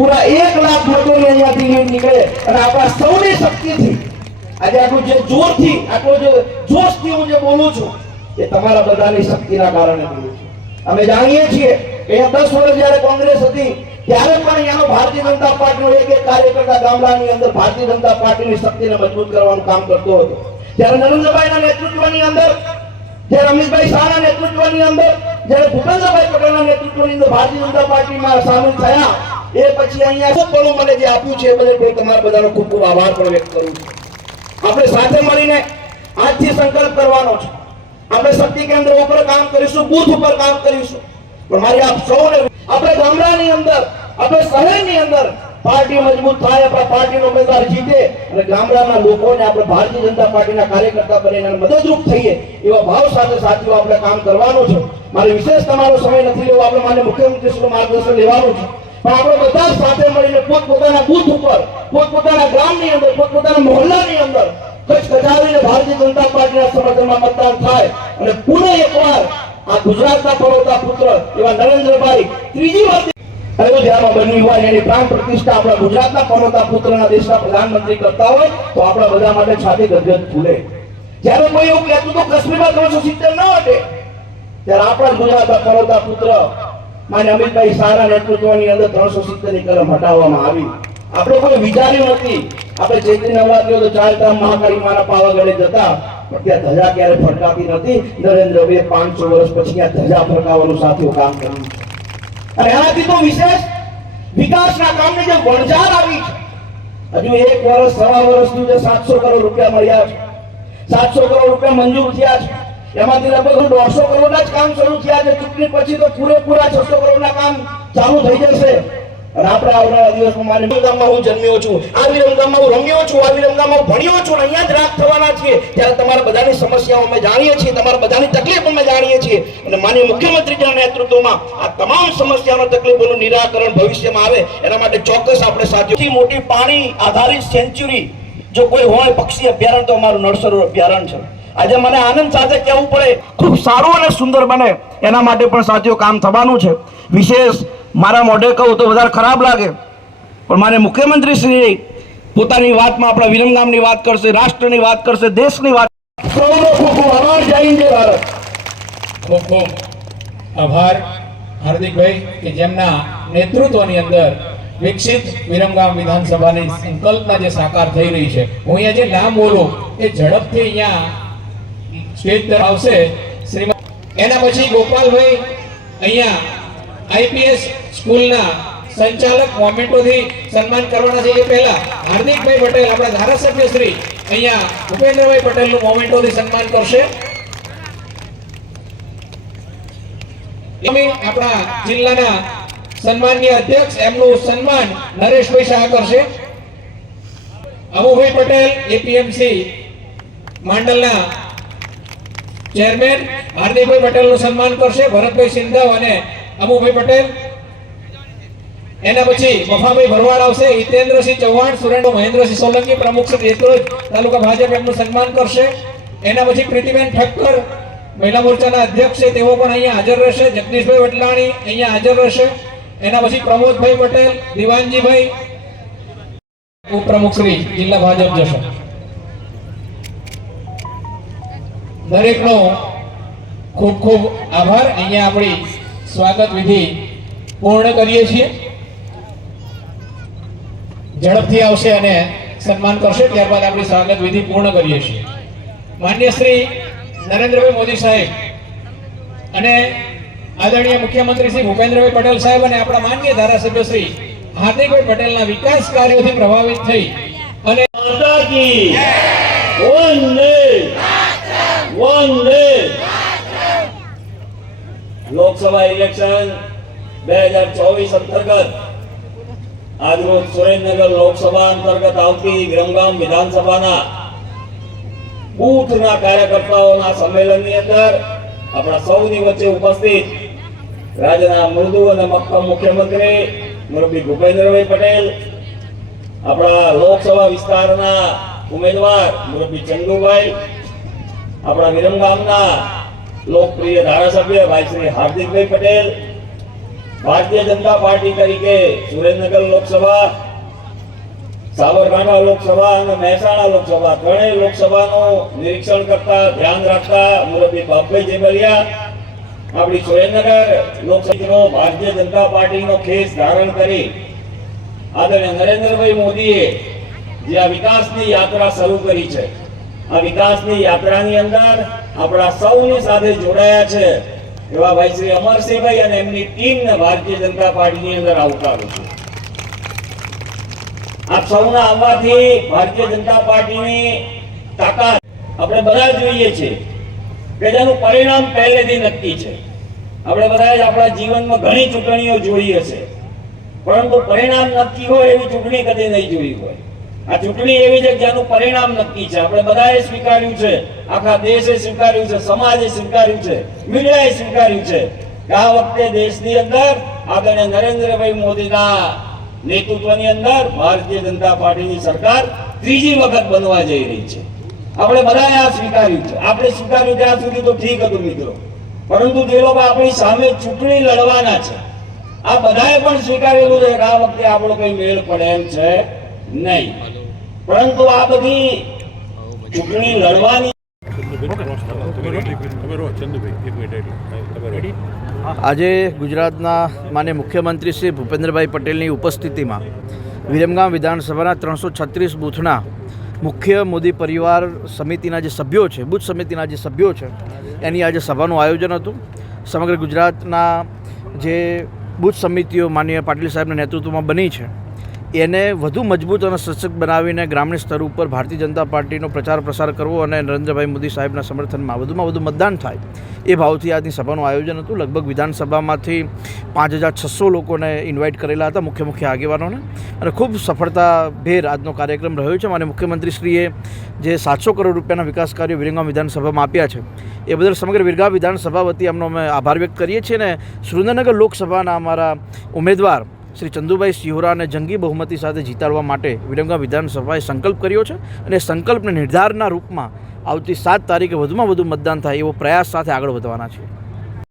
પૂરા એક લાખ મતોની અહીંયાથી નીકળે અને આપણા સૌની શક્તિથી. આજે આટલું જે જોરથી, આટલો જે જોશથી હું જે બોલું છું, એ તમારા બધાની શક્તિના કારણે બોલું છું. અમે જાણીએ છીએ કે અહીંયા દસ વર્ષ જ્યારે કોંગ્રેસ હતી, ત્યારે પણ અહીંયાનો ભારતીય જનતા પાર્ટીનો એક એક કાર્યકર્તા ગામડાની અંદર ભારતીય જનતા પાર્ટીની શક્તિને મજબૂત કરવાનું કામ કરતો હતો. ત્યારે નરેન્દ્રભાઈના નેતૃત્વની અંદર, જ્યારે અમિતભાઈ શાહના નેતૃત્વની અંદર, જ્યારે ભૂપેન્દ્રભાઈ પટેલના નેતૃત્વની અંદર ભારતીય જનતા પાર્ટીમાં સામેલ થયા એ પછી અહીંયા ઘણું મને જે આપ્યું છે એ બદલ તમારા બધાનો ખૂબ ખૂબ આભાર પણ વ્યક્ત કરું છું. આપણે સાથે મળીને આજથી સંકલ્પ કરવાનો છે. આપણે શક્તિ કેન્દ્ર ઉપર કામ કરીશું, બુથ ઉપર કામ કરીશું. પણ મારી આપ સૌને આપણે ગામડાની અંદર, આપણે શહેરની અંદર પાર્ટી મજબૂત થાય, આપણા પાર્ટીનો ઉમેદવાર જીતે અને ગામડાના લોકોને આપણે ભારતીય જનતા પાર્ટીના કાર્યકર્તા બનીને મદદરૂપ થઈએ એવા ભાવ સાથે સાથીઓ આપણે કામ કરવાનું છે. મારે વિશેષ તમારો સમય નથી લેવો, આપણે માન્ય મુખ્યમંત્રી શ્રી માર્ગદર્શન લેવાનું છે. પણ આપણે બધા સાથે મળીને પોતપોતાના બુથ ઉપર, પોતપોતાના ગામની અંદર, પોતપોતાના મહોલ્લાની અંદર કચ્છ કચાવીને ભારતીય જનતા પાર્ટીના સમર્થનમાં મતદાન થાય અને પુનઃ એકવાર આ ગુજરાતના પરોતા પુત્ર એવા નરેન્દ્રભાઈ ત્રીજી વાર કરતા હોય, તો આપણા બધા માટે છાતી કોઈ એવું કહેતું તો કાશ્મીરમાં સિત્તેર ન હટે. ત્યારે આપણા ગુજરાતના પરોતા પુત્ર માન્ય અમિતભાઈ શાહના નેતૃત્વની અંદર ત્રણસો સિત્તેરની કલમ હટાવવામાં આવી. આપણે કોઈ વિચાર્યું નથી. આપણે ચૈત્રી નવરાત્રીઓ તો ચાર ધામ મહાકાળી મારા પાવાગઢે જતા. પણ ત્યાં ધજા ક્યારે ફરકાતી નથી. નરેન્દ્રભાઈ પાંચસો વર્ષ પછી ત્યાં ધજા ફરકાવવાનું સાથીઓ કામ કર્યું. અને એનાથી તો વિશેષ વિકાસના કામની જે વણઝાર આવી છે. હજુ એક વર્ષ, સવા વર્ષનું જે સાતસો કરોડ રૂપિયા મળ્યા છે. સાતસો કરોડ રૂપિયા મંજૂર થયા છે. એમાંથી લગભગ દોઢસો કરોડના જ કામ શરૂ થયા છે. ચૂંટણી પછી તો પૂરેપૂરા છસો કરોડના કામ ચાલુ થઈ જશે. અને આપણે આવનારા દિવસમાં મારે વિરમગામમાં હું જન્મ્યો છું. આવી રમગામમાં હું રમ્યો છું. આ રમગામમાં ભણ્યો છું. અહીંયા જ રાત થવાના છીએ. ત્યારે તમારા બધાની સમસ્યાઓ અમે જાણીએ છીએ. તમારા બધાની તકલીફ અમે જાણીએ છીએ. અને માનીય મુખ્યમંત્રીજીના નેતૃત્વમાં આ તમામ સમસ્યાનો તકલીફોનું નિરાકરણ ભવિષ્યમાં આવે. એના માટે ચોક્કસ આપણે સાચી મોટી પાણી આધારિત સેન્ચુરી જો કોઈ હોય પક્ષી અભયારણ્ય, તો અમારું નળસરોવર અભયારણ્ય છે. આજે મને આનંદ સાથે કહેવું પડે. ખૂબ સારું અને સુંદર બને. એના માટે પણ સાથીઓ કામ થવાનું છે. વિશેષ મારા મોઢે કહું તો વધારે ખરાબ લાગે. પણ મારે મુખ્યમંત્રી શ્રી પોતાની વાતમાં આપણા વિરમગામની વાત કરશે રાષ્ટ્રની વાત કરશે દેશની વાત સૌનો ખૂબ ખૂબ આભાર. જય હિન્દ ભારત. ખૂબ ખૂબ આભાર હાર્દિકભાઈ કે જેમના નેતૃત્વની અંદર વિકસિત વિરમગામ વિધાનસભાની સંકલ્પના જે સાકાર થઈ રહી છે. હું અહીંયા જે નામ બોલું એ ઝડપથી અહીંયા સ્ટેજ પર આવશે. શ્રીમાન એના પછી ગોપાલભાઈ અહીંયા આઈપીએસ સ્કૂલના સંચાલક મોમેન્ટોથી સન્માન કરવાના છે. એ પહેલા હાર્દિકભાઈ પટેલ, આપણા ધારાસભ્ય શ્રી, અહીંયા ભૂપેન્દ્રભાઈ પટેલનું મોમેન્ટોથી સન્માન કરશે. આપણા જિલ્લાના સન્માનીય અધ્યક્ષ, એમનું સન્માન નરેશભાઈ શાહ કરશે. અમુભાઈ પટેલ, એપીએમસી માંડલના ચેરમેન હાર્દિકભાઈ પટેલનું સન્માન કરશે, ભરતભાઈ સિંધાવ અને અમુભાઈ પટેલ. એના પછી મફાભાઈ ભરવાડ આવશે, હિતેન્દ્રસિંહ ચૌહાણ સુરેન્દ્ર મહેન્દ્રસિંહ સોલંકી પ્રમુખ શ્રી તાલુકા ભાજપ એમનું સન્માન કરશે. એના પછી પ્રીતિબેન ઠક્કર, મહિલા મોરચાના અધ્યક્ષ છે, તેઓ પણ અહીંયા હાજર રહેશે. જગદીશભાઈ વટલાણી અહીંયા હાજર રહેશે. એના પછી પ્રમોદભાઈ પટેલ, દિવાનજીભાઈ, ઉપપ્રમુખ શ્રી જિલ્લા ભાજપ જશે. દરેકનો ખૂબ ખૂબ આભાર. અહીંયા આપણી સ્વાગત વિધિ પૂર્ણ કરીએ છીએ. ઝડપથી આવશે અને સન્માન કરશે. ત્યારબાદ આપણી સ્વાગત વિધિ પૂર્ણ કરીએ છીએ. માન્ય શ્રી નરેન્દ્રભાઈ મોદી સાહેબ અને આદરણીય મુખ્યમંત્રી શ્રી ભૂપેન્દ્રભાઈ પટેલ સાહેબ અને આપણા માન્ય ધારાસભ્ય શ્રી હાર્દિકભાઈ પટેલના વિકાસ કાર્યોથી પ્રભાવિત થઈ અને લોકસભા ઇલેક્શન બે હજાર ચોવીસ અંતર્ગત. આજરોજ સુરેન્દ્રનગર લોકસભા અંતર્ગત આવતી વિરમગામ વિધાનસભાના બૂથના કાર્યકર્તાઓના સંમેલનની અંદર આપણા સૌની વચ્ચે ઉપસ્થિત રાજ્યના મૃદુ અને મક્કમ મુખ્યમંત્રી મોરબી ભૂપેન્દ્રભાઈ પટેલ, આપણા લોકસભા વિસ્તારના ઉમેદવાર મુરબી ચંદુભાઈ આપણા વિરમગામના લોકપ્રિય ધારાસભ્ય ભાઈ શ્રી હાર્દિકભાઈ પટેલ, ભારતીય જનતા પાર્ટી તરીકે સુરેન્દ્રનગર લોકસભા, સાબરકાંઠા લોકસભા અને મહેસાણા લોકસભા ત્રણેય લોકસભાનું નિરીક્ષણ કરતા, ધ્યાન રાખતા મુરબી બાપભાઈ જેમલિયા આપણી સુરેન્દ્રનગર લોકસભાનો ભારતીય જનતા પાર્ટીનો ખેસ ધારણ કરી આદરણીય નરેન્દ્રભાઈ મોદીએ જે આ વિકાસની યાત્રા શરૂ કરી છે. આ વિકાસની યાત્રાની અંદર આપણા સૌની સાથે જોડાયા છે એવા ભાઈ શ્રી અમરસિંહભાઈ અને એમની ટીમને ભારતીય જનતા પાર્ટીની અંદર આવકારું છું. આપ સૌના આવવાથી ભારતીય જનતા પાર્ટીની તાકાત આપણે બધા જોઈએ છીએ કે જેનું પરિણામ પહેલેથી નક્કી છે. આપણે બધા જ આપણા જીવનમાં ઘણી ચૂંટણીઓ જોઈ હશે. પરંતુ પરિણામ નક્કી હોય એવી ચૂંટણી કદી નહીં જોઈ હોય. આ ચૂંટણી એવી છે જેનું પરિણામ નક્કી છે. આપણે બધાએ સ્વીકાર્યું છે. આખા દેશે સ્વીકાર્યું છે. સમાજે સ્વીકાર્યું છે. મીડિયાએ સ્વીકાર્યું છે આ વખતે દેશની અંદર આદરણીય નરેન્દ્રભાઈ મોદીના નેતૃત્વની અંદર ભારતીય જનતા પાર્ટીની સરકાર ત્રીજી વખત બનવા જઈ રહી છે. આપણે બધાએ આ સ્વીકાર્યું છે. આપણે સ્વીકાર્યું ત્યાં સુધી તો ઠીક હતું મિત્રો. પરંતુ જે લોકો આપણી સામે ચૂંટણી લડવાના છે. આ બધાએ પણ સ્વીકારેલું છે કે આ વખતે આપણો કઈ મેળ પડે એમ છે નહીં. પરંતુ આ બધી ચૂંટણી લડવાની આજે ગુજરાતના માન્ય મુખ્યમંત્રી શ્રી ભૂપેન્દ્રભાઈ પટેલની ઉપસ્થિતિમાં વિરમગામ વિધાનસભાના ત્રણસો છત્રીસ બૂથના મુખ્ય મોદી પરિવાર સમિતિના જે સભ્યો છે, બુથ સમિતિના જે સભ્યો છે, એની આજે સભાનું આયોજન હતું. સમગ્ર ગુજરાતના જે બુથ સમિતિઓ માનીય પાટીલ સાહેબના નેતૃત્વમાં બની છે એને વધુ મજબૂત અને સશક્ત બનાવીને ગ્રામીણ સ્તર ઉપર ભારતીય જનતા પાર્ટીનો પ્રચાર પ્રસાર કરવો અને નરેન્દ્રભાઈ મોદી સાહેબના સમર્થનમાં વધુમાં વધુ મતદાન થાય એ ભાવથી આજની સભાનું આયોજન હતું. લગભગ વિધાનસભામાંથી પાંચ હજાર છસો લોકોને ઇન્વાઇટ કરેલા હતા મુખ્ય મુખ્ય આગેવાનોને. અને ખૂબ સફળતાભેર આજનો કાર્યક્રમ રહ્યો છે. અને મુખ્યમંત્રીશ્રીએ જે સાતસો કરોડ રૂપિયાના વિકાસ કાર્યો વિરંગામ વિધાનસભામાં આપ્યા છે, એ બદલ સમગ્ર વિરગા વિધાનસભા વતી અમનો અમે આભાર વ્યક્ત કરીએ છીએ. અને સુરેન્દ્રનગર લોકસભાના અમારા ઉમેદવાર શ્રી ચંદુભાઈ સિહોરાને જંગી બહુમતી સાથે જીતાડવા માટે વિરમગામ વિધાનસભાએ સંકલ્પ કર્યો છે અને સંકલ્પને નિર્ધારના રૂપમાં આવતી સાત તારીખે વધુમાં વધુ મતદાન થાય એવો પ્રયાસ સાથે આગળ વધવાના છે.